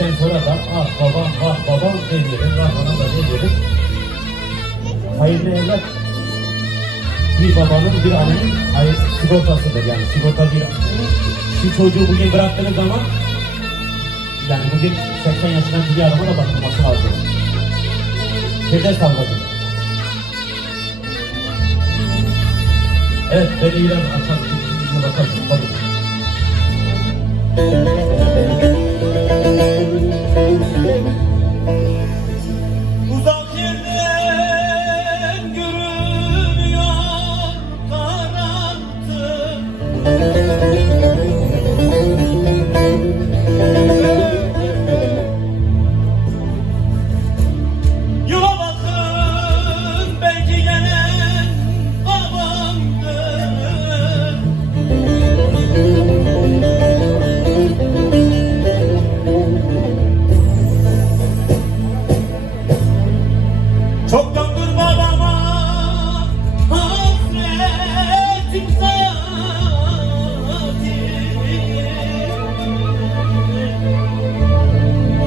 Öldükten sonra da ah babam, vah babam demeyelim, vah bana da demeyelim. Hayırlı evlat bir babanın, bir annenin sigortasıdır yani. Sigorta bir çocuğu bugün bıraktığınız zaman yani bugün 80 yaşından bir adama da bakılması lazım. Şeyde salladın. Evet, beni İran açar. Şimdi bakarsın. Bakın. Uzak yerden görünüyor karartı. Yola bakın belki gelen babamdır. Çoktandır babama hasretim zaten.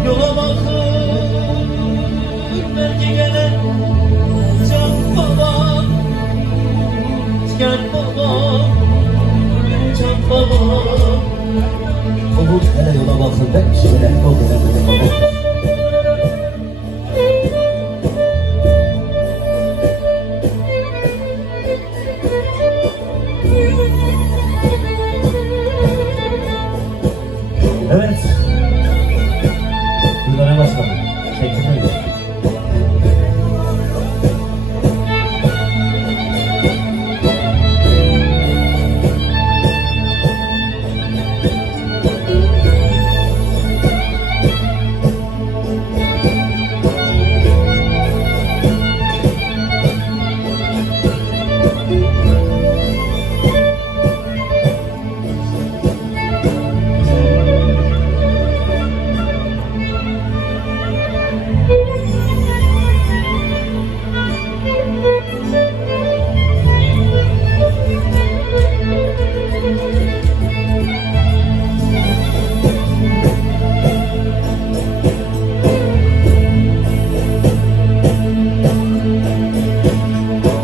Yola bakın belki gelen can babam, can babam, can babam. Umut hele yola bakın be, şöyle o kadar böyle babam. Evet. Bunlara başladım. Çekimdeyiz.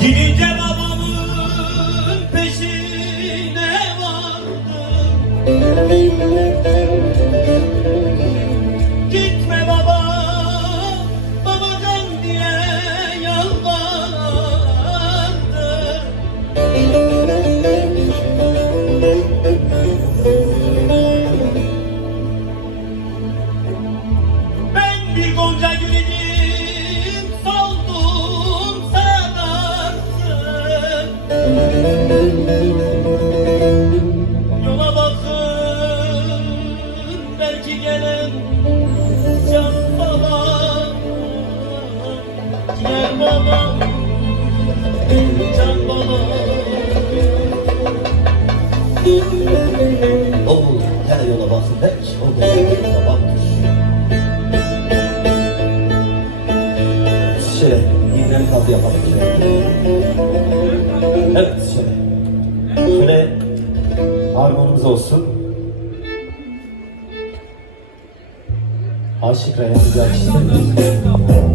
Gidince babamın peşine vardım. Gitme baba, babacan diye yalvardım. Ben bir gonca gülücüm soldum sararsın. Yola bakın belki gelen can babam, ciğer babam, can babam. Oğul hele yola bakın be, o kadar böyle babamdır. Şöyle dinlen kaldı yapalım şöyle. Evet şöyle. Şöyle harmonumuz olsun. Aşık Reyhan'ı bir alkışlayalım.